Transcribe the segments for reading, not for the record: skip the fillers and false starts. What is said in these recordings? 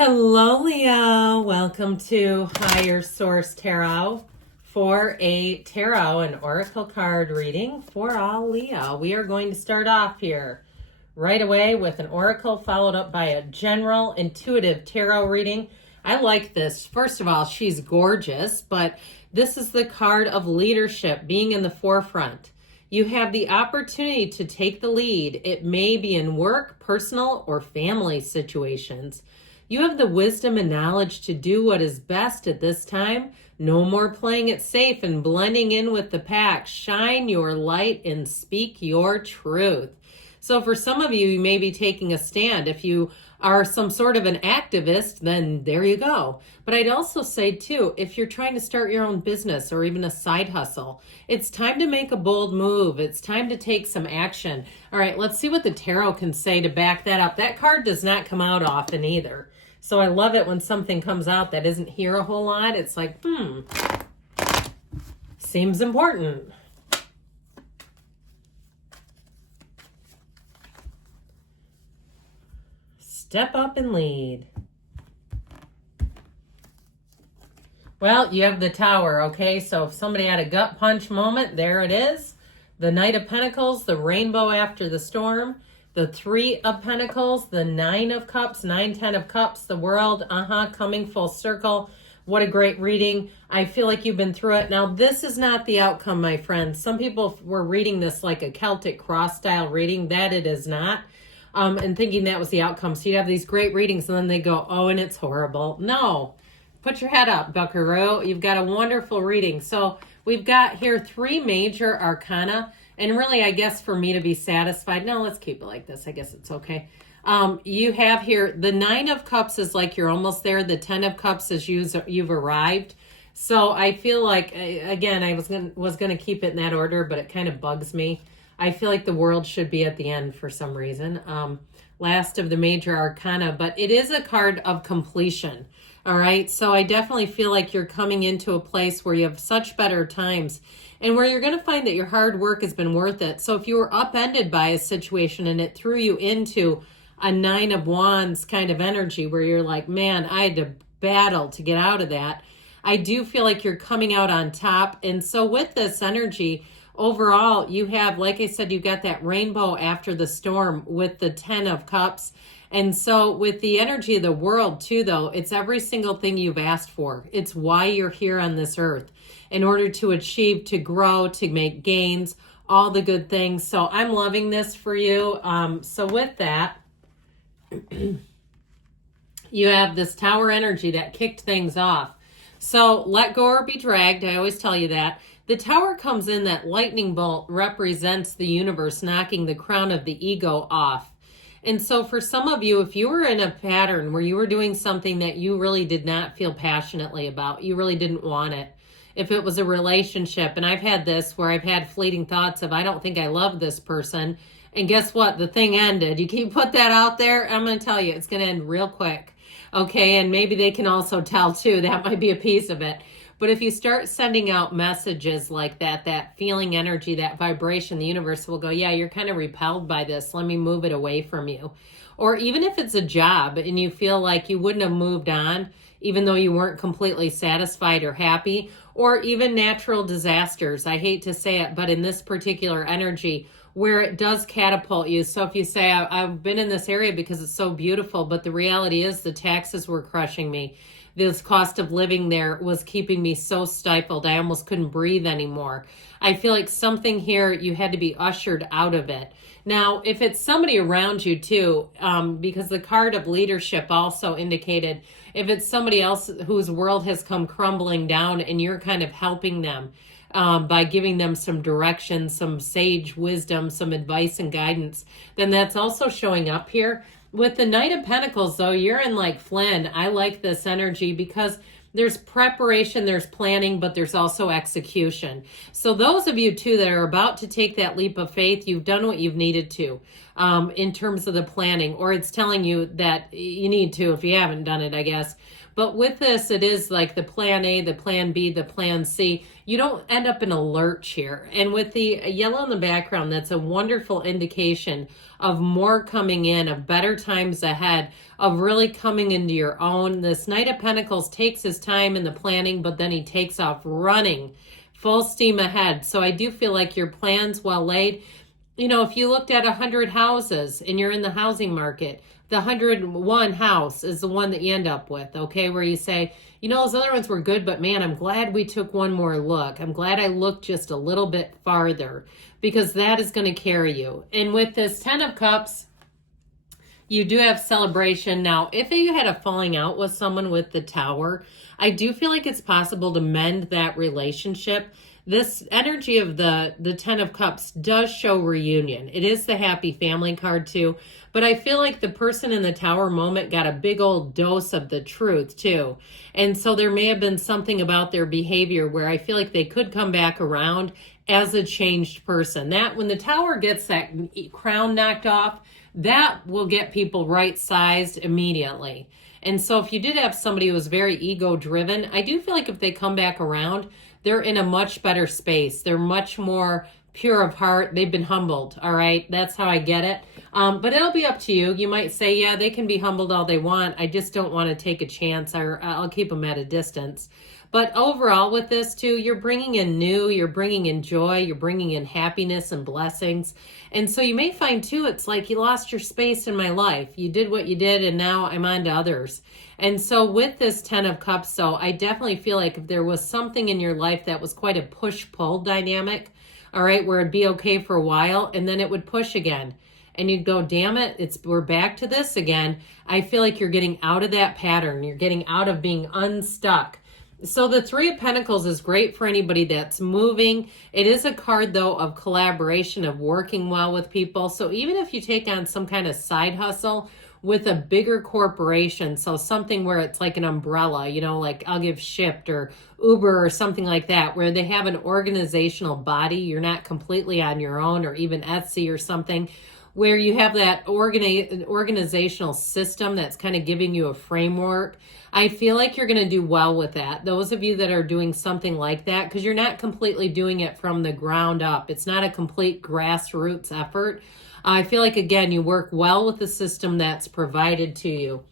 Hello, Leo. Welcome to Higher Source Tarot for a tarot and oracle card reading for all Leo. We are going to start off here right away with an oracle followed up by a general intuitive tarot reading. I like this. First of all, she's gorgeous, but this is the card of leadership, being in the forefront. You have the opportunity to take the lead. It may be in work, personal, or family situations. You have the wisdom and knowledge to do what is best at this time. No more playing it safe and blending in with the pack. Shine your light and speak your truth. So for some of you, you may be taking a stand. If you are some sort of an activist, then there you go. But I'd also say too, if you're trying to start your own business or even a side hustle, it's time to make a bold move. It's time to take some action. All right, let's see what the tarot can say to back that up. That card does not come out often either. So I love it when something comes out that isn't here a whole lot. It's like, seems important. Step up and lead. Well, you have the Tower, okay? So if somebody had a gut punch moment, there it is. The Knight of Pentacles, the rainbow after the storm. The Three of Pentacles, the Nine of Cups, 9, 10 of Cups, the World, coming full circle. What a great reading. I feel like you've been through it. Now, this is not the outcome, my friends. Some people were reading this like a Celtic cross style reading. That it is not. And thinking that was the outcome. So you have these great readings and then they go, oh, and it's horrible. No. Put your head up, buckaroo. You've got a wonderful reading. So we've got here 3 major arcana. And really, I guess for me to be satisfied, no, let's keep it like this. I guess it's okay. You have here, the 9 of Cups is like you're almost there. The 10 of Cups is you've arrived. So I feel like, again, I was gonna keep it in that order, but it kind of bugs me. I feel like the World should be at the end for some reason. Last of the major arcana, but it is a card of completion. All right, so I definitely feel like you're coming into a place where you have such better times and where you're going to find that your hard work has been worth it. So if you were upended by a situation and it threw you into a 9 of Wands kind of energy where you're like, man, I had to battle to get out of that, I do feel like you're coming out on top. And so with this energy, overall, you have, like I said, you got that rainbow after the storm with the 10 of Cups. And so with the energy of the World too, though, it's every single thing you've asked for. It's why you're here on this earth, in order to achieve, to grow, to make gains, all the good things. So I'm loving this for you. So with that, you have this Tower energy that kicked things off. So let go or be dragged. I always tell you that. The Tower comes in, that lightning bolt represents the universe knocking the crown of the ego off. And so for some of you, if you were in a pattern where you were doing something that you really did not feel passionately about, you really didn't want it. If it was a relationship, and I've had this where I've had fleeting thoughts of, I don't think I love this person. And guess what? The thing ended. You can put that out there. I'm going to tell you, it's going to end real quick. Okay. And maybe they can also tell too. That might be a piece of it. But if you start sending out messages like that, that feeling energy, that vibration, the universe will go, yeah, you're kind of repelled by this. Let me move it away from you. Or even if it's a job and you feel like you wouldn't have moved on, even though you weren't completely satisfied or happy, or even natural disasters. I hate to say it, but in this particular energy where it does catapult you. So if you say, I've been in this area because it's so beautiful, but the reality is the taxes were crushing me. This cost of living there was keeping me so stifled. I almost couldn't breathe anymore. I feel like something here, you had to be ushered out of it. Now, if it's somebody around you too, because the card of leadership also indicated, if it's somebody else whose world has come crumbling down and you're kind of helping them by giving them some direction, some sage wisdom, some advice and guidance, then that's also showing up here. With the Knight of Pentacles, though, you're in like Flynn. I like this energy because there's preparation, there's planning, but there's also execution. So those of you, too, that are about to take that leap of faith, you've done what you've needed to. in terms of the planning, or it's telling you that you need to if you haven't done it, I guess. But with this, it is like the plan A, the plan B, the plan C. You don't end up in a lurch here. And with the yellow in the background, that's a wonderful indication of more coming in, of better times ahead, of really coming into your own. This Knight of Pentacles takes his time in the planning, but then he takes off running full steam ahead. So I do feel like your plan's well laid. You know, if you looked at 100 houses and you're in the housing market, the 101 house is the one that you end up with, okay? Where you say, you know, those other ones were good, but man, I'm glad we took one more look. I'm glad I looked just a little bit farther, because that is going to carry you. And with this 10 of Cups, you do have celebration. Now, if you had a falling out with someone with the Tower, I do feel like it's possible to mend that relationship. This energy of the 10 of Cups does show reunion. It is the happy family card too, but I feel like the person in the Tower moment got a big old dose of the truth too. And so there may have been something about their behavior where I feel like they could come back around as a changed person. That when the Tower gets that crown knocked off, that will get people right-sized immediately. And so if you did have somebody who was very ego-driven, I do feel like if they come back around, they're in a much better space. They're much more pure of heart. They've been humbled, all right? That's how I get it. But it'll be up to you. You might say, yeah, they can be humbled all they want. I just don't want to take a chance, or I'll keep them at a distance. But overall with this too, you're bringing in new, you're bringing in joy, you're bringing in happiness and blessings. And so you may find too, it's like you lost your space in my life. You did what you did and now I'm on to others. And so with this 10 of Cups, so I definitely feel like if there was something in your life that was quite a push-pull dynamic, all right, where it'd be okay for a while and then it would push again. And you'd go, damn it, we're back to this again. I feel like you're getting out of that pattern. You're getting out of being unstuck. So the 3 of Pentacles is great for anybody that's moving. It is a card, though, of collaboration, of working well with people. So even if you take on some kind of side hustle with a bigger corporation, so something where it's like an umbrella, you know, like I'll give Shipt or Uber or something like that, where they have an organizational body. You're not completely on your own, or even Etsy or something, where you have that organizational system that's kind of giving you a framework. I feel like you're going to do well with that. Those of you that are doing something like that, because you're not completely doing it from the ground up. It's not a complete grassroots effort. I feel like, again, you work well with the system that's provided to you.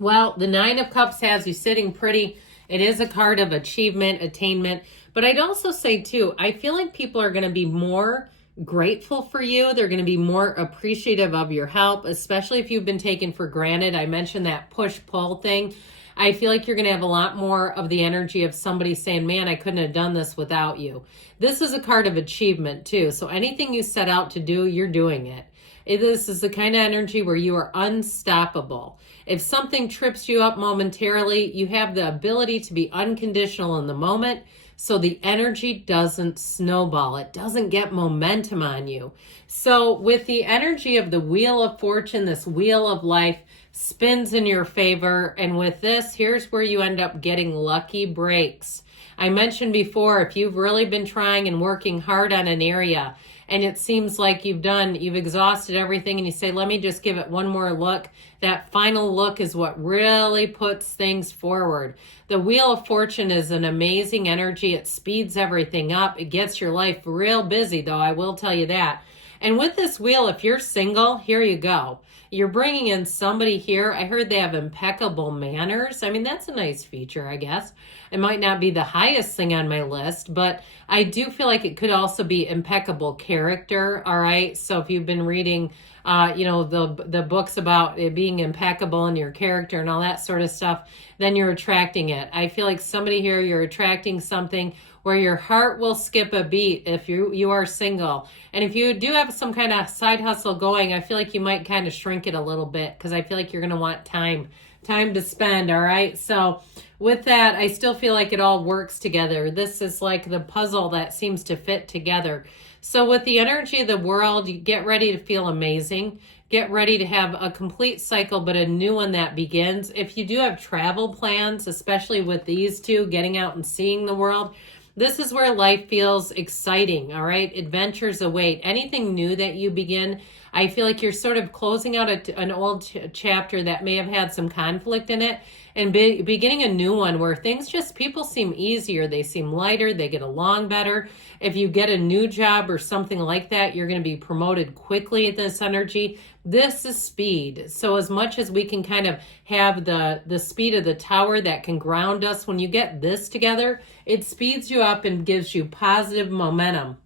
Well, the 9 of Cups has you sitting pretty. It is a card of achievement, attainment. But I'd also say, too, I feel like people are going to be more grateful for you. They're going to be more appreciative of your help, especially if you've been taken for granted. I mentioned that push-pull thing. I feel like you're going to have a lot more of the energy of somebody saying, man, I couldn't have done this without you. This is a card of achievement too. So anything you set out to do, you're doing it. This is the kind of energy where you are unstoppable. If something trips you up momentarily, you have the ability to be unconditional in the moment. So the energy doesn't snowball. It doesn't get momentum on you. So with the energy of the Wheel of Fortune, this wheel of life spins in your favor. And with this, here's where you end up getting lucky breaks. I mentioned before, if you've really been trying and working hard on an area and it seems like you've exhausted everything and you say, let me just give it one more look. That final look is what really puts things forward. The Wheel of Fortune is an amazing energy. It speeds everything up. It gets your life real busy, though, I will tell you that. And with this wheel, if you're single, here you go. You're bringing in somebody here. I heard they have impeccable manners. I mean, that's a nice feature, I guess. It might not be the highest thing on my list, but I do feel like it could also be impeccable character, all right? So if you've been reading, the books about it being impeccable in your character and all that sort of stuff, then you're attracting it. I feel like somebody here, you're attracting something where your heart will skip a beat if you are single. And if you do have some kind of side hustle going, I feel like you might kind of shrink it a little bit because I feel like you're going to want time to spend, all right? So with that, I still feel like it all works together. This is like the puzzle that seems to fit together. So with the energy of the world, you get ready to feel amazing. Get ready to have a complete cycle, but a new one that begins. If you do have travel plans, especially with these two, getting out and seeing the world, this is where life feels exciting, all right? Adventures await. Anything new that you begin, I feel like you're sort of closing out an old chapter that may have had some conflict in it and beginning a new one where things just, people seem easier. They seem lighter. They get along better. If you get a new job or something like that, you're going to be promoted quickly at this energy. This is speed. So as much as we can kind of have the speed of the tower that can ground us, when you get this together, it speeds you up and gives you positive momentum.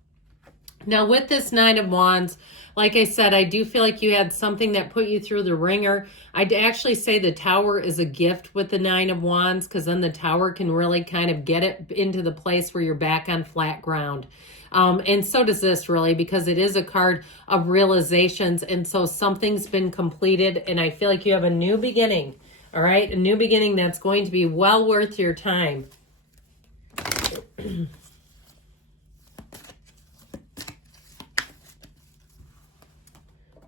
Now with this Nine of Wands, like I said, I do feel like you had something that put you through the ringer. I'd actually say the Tower is a gift with the Nine of Wands, because then the Tower can really kind of get it into the place where you're back on flat ground. And so does this, really, because it is a card of realizations. And so something's been completed, and I feel like you have a new beginning. All right, a new beginning that's going to be well worth your time.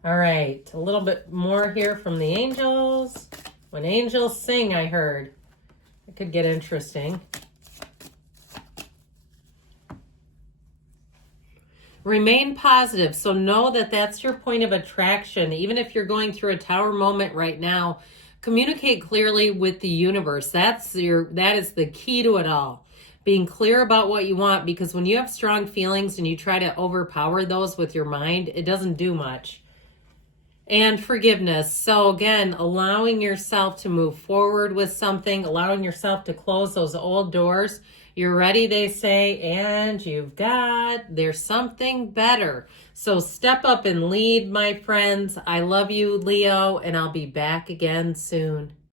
All right, a little bit more here from the angels. When angels sing, I heard. It could get interesting. Remain positive. So know that that's your point of attraction. Even if you're going through a tower moment right now, communicate clearly with the universe. That is the key to it all. Being clear about what you want, because when you have strong feelings and you try to overpower those with your mind, it doesn't do much. And forgiveness. So again, allowing yourself to move forward with something, allowing yourself to close those old doors. You're ready, they say, and there's something better. So step up and lead, my friends. I love you, Leo, and I'll be back again soon.